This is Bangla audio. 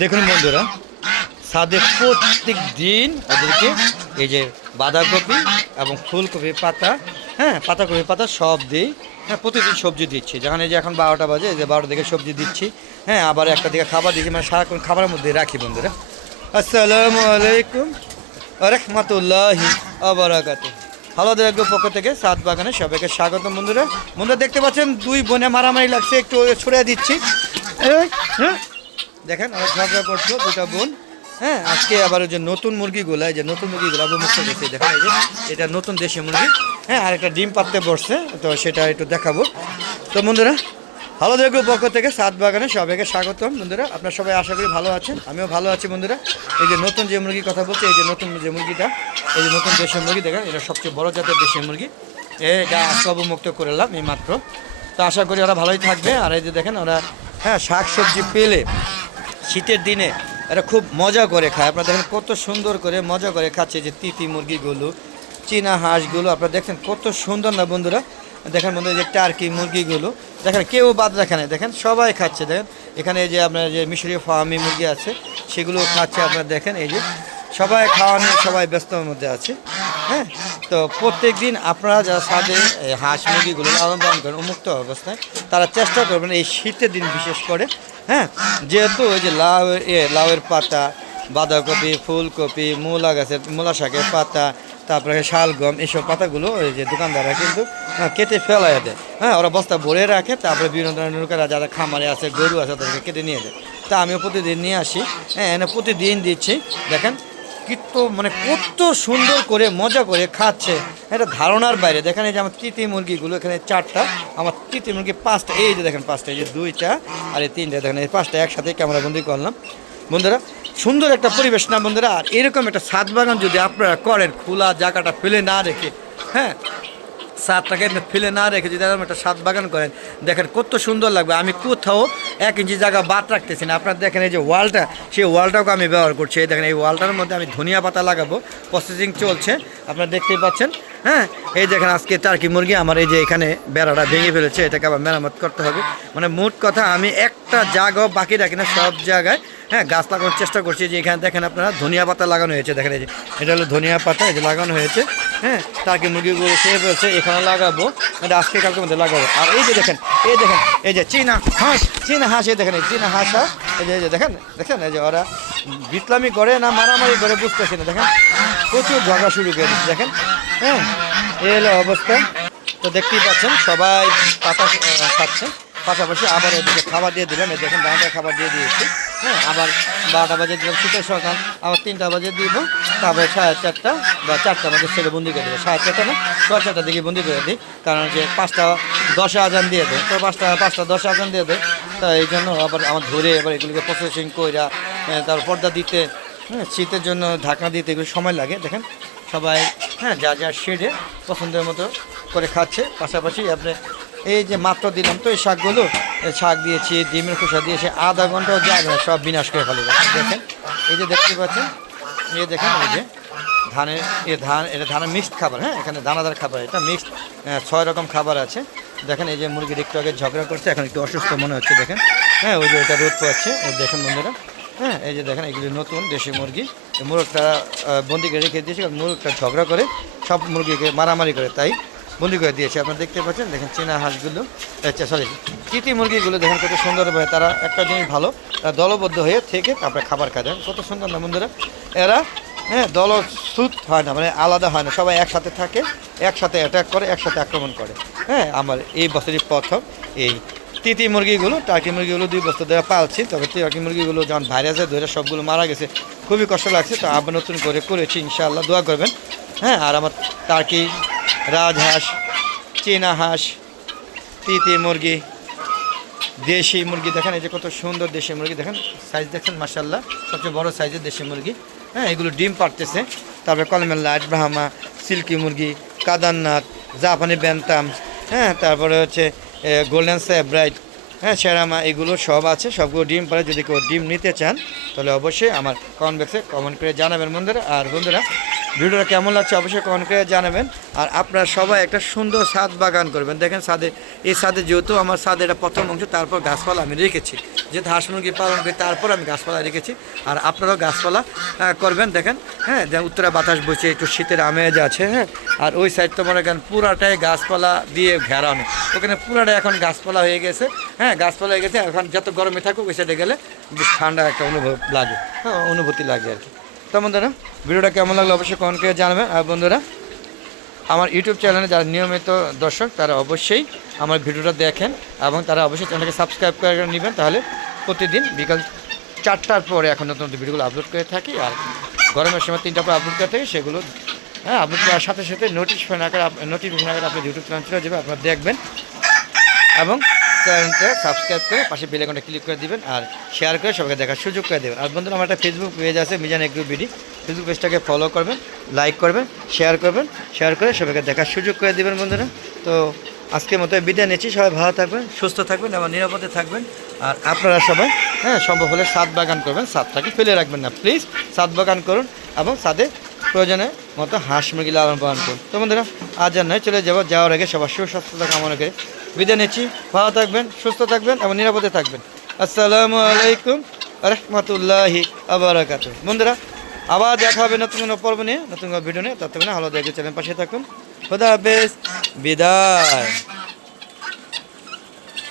দেখুন বন্ধুরা, ছাদে প্রত্যেক দিন ওদেরকে এই যে বাঁধাকপি এবং ফুলকপি পাতা, হ্যাঁ পাতাকপি পাতা সব দিই। হ্যাঁ, প্রতিদিন সবজি দিচ্ছি। যেখানে যে এখন 12টা বাজে, এই যে 12টা দিকে সবজি দিচ্ছি। হ্যাঁ, আবার একটা দিকে খাবার দিচ্ছি, মানে সারাক্ষণ খাবারের মধ্যে রাখি বন্ধুরা। আসসালামু আলাইকুম রহমতুল্লাহি বারাকাতুহু। হালাদের পক্ষ থেকে সাত বাগানে সবাইকে স্বাগতম বন্ধুরা। বন্ধুরা দেখতে পাচ্ছেন দুই বোনে মারামারি লাগছে, একটু ছড়িয়ে দিচ্ছি। হ্যাঁ, দেখেন ওরা ঝগড়া করছো দুটা বোন। হ্যাঁ, আজকে আবার ওই যে নতুন মুরগিগুলো, এই যে নতুন মুরগিগুলো অবমুক্ত করছে, দেখেন এই যে এটা নতুন দেশি মুরগি। হ্যাঁ, আর একটা ডিম পাততে বসছে, তো সেটা একটু দেখাবো। তো বন্ধুরা, হালাদের পক্ষ থেকে সাত বাগানে সবাইকে স্বাগতম বন্ধুরা। আপনারা সবাই আশা করি ভালো আছেন, আমিও ভালো আছি বন্ধুরা। এই যে নতুন যে মুরগির কথা বলছে, এই যে নতুন যে মুরগিটা, এই যে নতুন দেশি মুরগি, দেখেন এটা সবচেয়ে বড় জাতের দেশি মুরগি। এটা আজকে অবমুক্ত করলাম এই মাত্র। তো আশা করি ওরা ভালোই থাকবে। আর এই যে দেখেন ওরা, হ্যাঁ, শাক সবজি পেলে শীতের দিনে এরা খুব মজা করে খায়। আপনারা দেখেন কত সুন্দর করে মজা করে খাচ্ছে। যে তিতি মুরগিগুলো, চীনা হাঁসগুলো, আপনারা দেখেন কত সুন্দর না বন্ধুরা। দেখেন বন্ধু, যে টার্কি মুরগিগুলো দেখেন কেউ বাদ রাখে না, দেখেন সবাই খাচ্ছে। দেখেন এখানে যে আপনার যে মিশরীয় ফার্মি মুরগি আছে সেগুলো খাচ্ছে। আপনারা দেখেন এই যে সবাই খাওয়া নিয়ে সবাই ব্যস্তর মধ্যে আছে। হ্যাঁ, তো প্রত্যেক দিন আপনারা যারা ছাদে হাঁস মুরগিগুলো লালন পালন করেন উন্মুক্ত অবস্থায়, তারা চেষ্টা করবেন এই শীতের দিন বিশেষ করে। হ্যাঁ, যেহেতু ওই যে লাউয়ের পাতা, বাঁধাকপি, ফুলকপি, মূলা গাছের মূলা শাকের পাতা, তারপরে শালগম, এইসব পাতাগুলো ওই যে দোকানদাররা কিন্তু কেটে ফেলাই দেয়। হ্যাঁ, ওরা বস্তা ভরে রাখে, তারপরে বিভিন্ন ধরনের লোকেরা যারা খামারে আছে, গরু আছে, তাদেরকে কেটে নিয়ে যায়। তা আমিও প্রতিদিন নিয়ে আসি। হ্যাঁ, এনে প্রতিদিন দিচ্ছি। দেখেন কিন্তু মানে কত সুন্দর করে মজা করে খাচ্ছে, এটা ধারণার বাইরে। দেখেন এই যে আমার তিতি মুরগিগুলো, এখানে 4টা, আমার তিতি মুরগি 5টা, এই যে দেখেন 5টা, এই যে 2টা আর এই 3টা, দেখেন এই 5টা একসাথে ক্যামেরা বন্দি করলাম বন্ধুরা। সুন্দর একটা পরিবেশ না বন্ধুরা? আর এরকম একটা ছাদ বাগান যদি আপনারা করেন, খোলা জায়গাটা ফেলে না রেখে, হ্যাঁ, ছাদটাকে ফেলে না রেখে যদি এরকম একটা ছাদ বাগান করেন, দেখেন কত সুন্দর লাগবে। আমি কোথাও 1 ইঞ্চি জায়গা বাদ রাখতেছি না। আপনারা দেখেন এই যে ওয়ালটা, সেই ওয়ালটাকে আমি ব্যবহার করছি। এই দেখেন এই ওয়ালটার মধ্যে আমি ধনিয়া পাতা লাগাবো, প্রসেসিং চলছে, আপনারা দেখতেই পাচ্ছেন। হ্যাঁ, এই দেখেন আজকে টার্কি মুরগি আমার এই যে এখানে বেড়াটা ভেঙে ফেলেছে, এটাকে আবার মেরামত করতে হবে। মানে মোট কথা আমি একটা জায়গাও বাকি রাখি না, সব জায়গায় হ্যাঁ গাছ লাগানোর চেষ্টা করছি। যে এখানে দেখেন আপনারা ধনিয়া পাতা লাগানো হয়েছে, দেখেন এই যে এটা হলো ধনিয়া পাতা, এই যে লাগানো হয়েছে। হ্যাঁ, টার্কি মুরগিগুলো খেয়ে ফেলছে, এখানে লাগাবো, এটা আজকে কালকের মধ্যে লাগাবো। আর এই যে দেখেন, এই যে চীনা হাঁস, এই দেখেন এই চীনা হাঁসা, এই যে দেখেন দেখেন এই যে ওরা বিতলামি করে না মারামারি করে বুঝতেছি না। দেখেন প্রচুর ঝগড়া শুরু করে দিচ্ছে, দেখেন। হ্যাঁ, এই হলো অবস্থা। তো দেখতেই পাচ্ছেন সবাই পাতা খাচ্ছে, পাশাপাশি আবার এদিকে খাবার দিয়ে দিলাম। এই দেখেন দানাটা খাবার দিয়ে দিয়েছি। হ্যাঁ, আবার 12টা বাজে দিলাম শীতের সকাল, আবার 3টা বাজে দিব, তারপরে 4:30 বা 4টা বাজে ছেলে বন্দি করে দেবো। 4:30 না 4:30 দিকে বন্দি করে দিই, কারণ যে 5:10 আজান দিয়ে দেয়, তো 5:10 আজান দিয়ে দেয়। তো এই জন্য আবার আমার ধরে এবার এগুলিকে প্রসেসিং কইরা তারপর পর্দা দিতে, হ্যাঁ, শীতের জন্য ঢাকনা দিতে এগুলো সময় লাগে। দেখেন সবাই, হ্যাঁ, যা যা শেডে পছন্দের মতো করে খাচ্ছে। পাশাপাশি আপনি এই যে মাত্র দিলাম তো এই শাকগুলো, শাক দিয়েছি, ডিমের খোসা দিয়েছি, আধা ঘন্টাও যাবে না, সব বিনাশ করে ফেলে। দেখেন এই যে দেখতে পাচ্ছেন, এই দেখেন এই যে ধানের এটা ধানের মিক্সড খাবার। হ্যাঁ, এখানে দানাদার খাবার, এটা মিক্সড 6 রকম খাবার আছে। দেখেন এই যে মুরগির একটু আগে ঝগড়া করছে, এখন একটু অসুস্থ মনে হচ্ছে। দেখেন, হ্যাঁ, ওই যে এটা রোদ পাচ্ছে, দেখেন বন্ধুরা। হ্যাঁ, এই যে দেখেন এগুলি নতুন দেশি মুরগি, মুরগটা বন্দি করে রেখে দিয়েছি, কারণ মুরগটা ঝগড়া করে সব মুরগিকে মারামারি করে, তাই বন্দি করে দিয়েছে। আপনারা দেখতে পাচ্ছেন। দেখেন চীনা হাঁসগুলো, সরি চিতি মুরগিগুলো দেখেন কত সুন্দরভাবে তারা, একটা জিনিস ভালো, তারা দলবদ্ধ হয়ে থেকে তারপরে খাবার খায়। দেখেন কত সুন্দর না বন্ধুরা? এরা, হ্যাঁ, দলচ্যুত হয় না, মানে আলাদা হয় না, সবাই একসাথে থাকে, একসাথে অ্যাটাক করে, একসাথে আক্রমণ করে। হ্যাঁ, আমার এই বছরই প্রথম এই তিতি মুরগিগুলো, টার্কি মুরগিগুলো 2 বছর ধরে পালছি। তবে টার্কি মুরগিগুলো যখন ভাইরাসে ধরে সবগুলো মারা গেছে, খুবই কষ্ট লাগছে। তো আবার নতুন করে করেছি, ইনশাআল্লাহ দোয়া করবেন। হ্যাঁ, আর আমার টার্কি, রাজহাঁস, চীনা হাঁস, তিতি মুরগি, দেশি মুরগি, দেখেন এই যে কত সুন্দর দেশি মুরগি, দেখেন সাইজ দেখেন মাশাআল্লাহ, সবচেয়ে বড় সাইজের দেশি মুরগি। হ্যাঁ, এগুলো ডিম পাড়তেছে। তারপরে কলমের লাইট, ব্রাহ্মা, সিল্কি মুরগি, কাদারনাথ, জাপানি ব্যান্তাম, হ্যাঁ, তারপরে হচ্ছে গোল্ডেন স্যাব্রাইট, হ্যাঁ, সেরামা, এগুলো সব আছে, সবগুলো ডিম পারে। যদি কেউ ডিম নিতে চান তাহলে অবশ্যই আমার কমেন্ট বক্সে কমেন্ট করে জানাবেন বন্ধুরা। আর বন্ধুরা, ভিডিওটা কেমন লাগছে অবশ্যই কমেন্ট করে জানাবেন। আর আপনারা সবাই একটা সুন্দর ছাদ বাগান করবেন। দেখেন ছাদে, এই ছাদে যেহেতু আমার ছাদে এটা প্রথম অংশ, তারপর গাছপালা আমি রেখেছি, যেহেতু হাঁস মুরগি পালন করি তারপর আমি গাছপালা রেখেছি। আর আপনারাও গাছপালা করবেন। দেখেন হ্যাঁ, যে উত্তরে বাতাস বইছে, একটু শীতের আমেজ আছে। হ্যাঁ, আর ওই সাইড তো মনে করেন পুরাটাই গাছপালা দিয়ে ঘেরানো, ওখানে পুরাটাই এখন গাছপালা হয়ে গেছে। হ্যাঁ, গাছপালা হয়ে গেছে, এখন যত গরমে থাকুক ওই সাইডে গেলে বেশ ঠান্ডা একটা অনুভব লাগে, হ্যাঁ অনুভূতি লাগে আর কি। তো বন্ধুরা ভিডিওটা কেমন লাগলো অবশ্যই কমেন্ট করে জানাবেন। আর বন্ধুরা আমার ইউটিউব চ্যানেলে যারা নিয়মিত দর্শক তারা অবশ্যই আমার ভিডিওটা দেখেন এবং তারা অবশ্যই চ্যানেলকে সাবস্ক্রাইব করে নেবেন, তাহলে প্রতিদিন বিকাল 4টার পরে এখন নতুন নতুন ভিডিওগুলো আপলোড করে থাকি। আর গরমের সময় 3টার পরে আপলোড করে থাকি, সেগুলো হ্যাঁ আপলোড করার সাথে সাথে নোটিফিকেশন আকারে আপনার ইউটিউব চ্যানেল চলে যাবে, আপনারা দেখবেন এবং চ্যানেলটা সাবস্ক্রাইব করে পাশে বেল আইকনটা ক্লিক করে দিবেন আর শেয়ার করে সবাইকে দেখার সুযোগ করে দেবেন। আর বন্ধুরা আমার একটা ফেসবুক পেজ আছে মিজান এগ্রো বিডি, ফেসবুক পেজটাকে ফলো করবেন, লাইক করবেন, শেয়ার করে সবাইকে দেখার সুযোগ করে দেবেন বন্ধুরা। তো আজকের মতো বিদায় নিচ্ছি, সবাই ভালো থাকবেন, সুস্থ থাকবেন এবং নিরাপদে থাকবেন। আর আপনারা সবাই হ্যাঁ সম্ভব হলে ছাদ বাগান করবেন, ছাদটাকে ফেলে রাখবেন না প্লিজ, ছাদ বাগান করুন এবং ছাদে প্রয়োজনে মতো হাঁস মুরগি লালন পালন করুন। তো বন্ধুরা আজ আর নয়, চলে যাওয়ার আগে সবার সুস্বাস্থ্যতা কামনা করে বিদায় নিচ্ছি। ভালো থাকবেন, সুস্থ থাকবেন এবং নিরাপদে থাকবেন। আসসালামু আলাইকুম রহমতুল্লাহি আবরাকাতুহু। বন্ধুরা আবার দেখা হবে নতুন কোনো পর্ব নিয়ে, নতুন কোনো ভিডিও নিয়ে। ততক্ষণে ভালো দেখে চ্যানেল পাশে থাকুন। খোদা হাফেজ, বিদায়।